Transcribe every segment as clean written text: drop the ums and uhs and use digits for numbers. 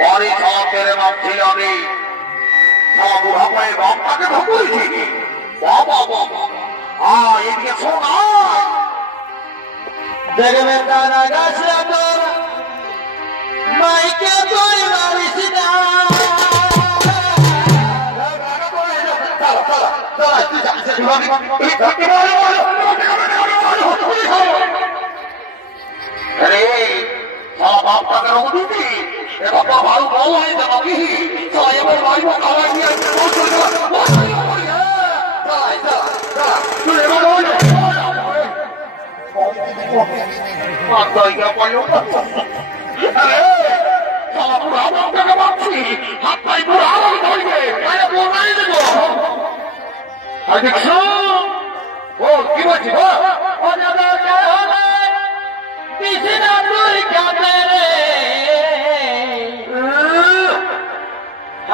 বাড়ি খাওয়া পেরে মানছিল আমি বুড়া পায়ে বাপটাকে ঢুকুয়েছি বাবা বাবা এদিকে শোনা দেখবে তারা গাছে তোর মাইকে তুই মারিস না বাপটাকে রঙ দিবি এবার ভালো ভালো হয়ে যাবো কি এবার ভাইব খাওয়াই নিয়ে হাত পাই পুরো আলো ধরবে ও কি বলছি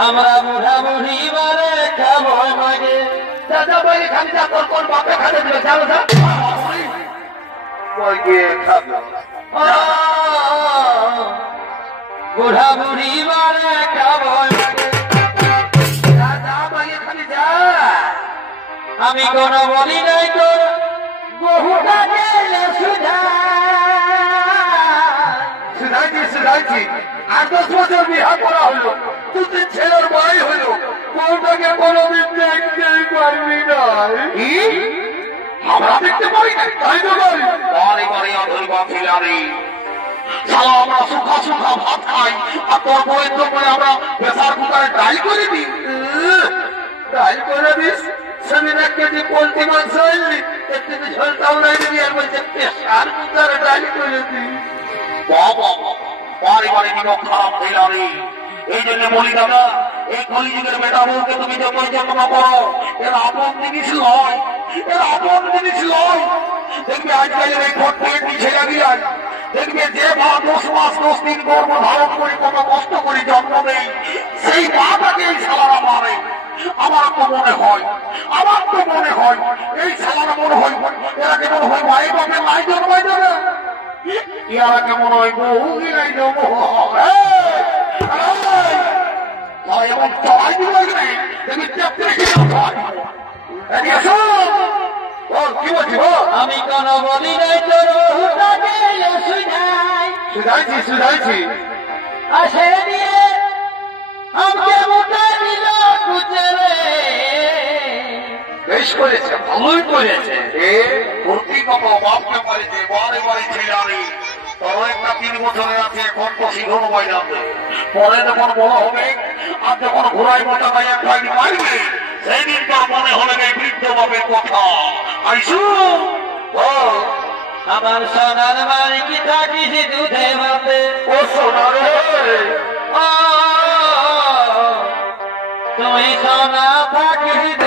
আমরা বুড়া বুড়ি মারে খাবো মাগে দাদা ভাই খালি যা তোর কোন বাপে খাতে দিল চলো যা বুড়া বুড়ি মারে খাবো দাদা ভাই খালি যা আমি কোনো বলি নাই তোর বহুটা গেলে শুধাইছি 8-10 বছর বিহা করা হলো দুদিন ছেলের বড়াই হলো বউটাকে কোনোদিন দেখতেই পারবি না আমরা দেখতে পারি না তাই তো বাড়ি বাড়ি অধল বাফিলারি সালা আমরা সুখা সুখা ভাত খাই আর তোর বউয়ের তো করে আমরা প্রেসার কুকারে ডাল করে দিই ডাল করে দিস সেদিন 1 কেজি পোলট্রি মাংস আনলি 1 কেজি ঝোলটাও নাই দিবি আর বলছে প্রেসার কুকারে ডাল করে দিই বাবা বাড়ি বাড়ি নিয়োগ খারাপ হইলারি এই জন্য বলি দাদা এই কলিযুগের বেটা বউকে তুমি যে পরিচালনা করো এর আপন জিনিস নয় এর আপন জিনিস নয় দেখবি আজকালের এই ভোট পেট পিছিয়ে লাগিয়ে দেখবে যে মা 10 মাস 10 দিন গর্ভ ধারণ করে কত কষ্ট করে জন্ম নেই সেই মাটাকে এই শালারা মারে আমার তো মনে হয় এই শালারা মনে হয় এরা কেমন হয় মায়ের বাপের নাই জন্মাই দেবে ইয়ারা কেমন হয় বহু গিলাই দেবো এমন চড়াই দিব দেখবি কি বলছি আমি কোন বলি নাই তোর বহুটা গেলে শুধাইছি আসে দিয়ে আমাকে মুখে দিল কুচরে বেশ করেছে ভালোই করেছে ভর্তি কত বাপকে পারিছে বারে বাড়ি ছিলারি তোর একটা 3 বছরের আছে এখন তো শিখর বাইরাতে পরে যখন বড় হবে আর যখন ঘোড়াই মোটা ভাই এক ভাই মারবে সেই দিন তোর মনে হলে এই বৃদ্ধ বাপের কথা আইসু আমার সোনার বাড়ি কি থাকিস দুধে মাতে ও সোনারে তুমি সোনা থাকিস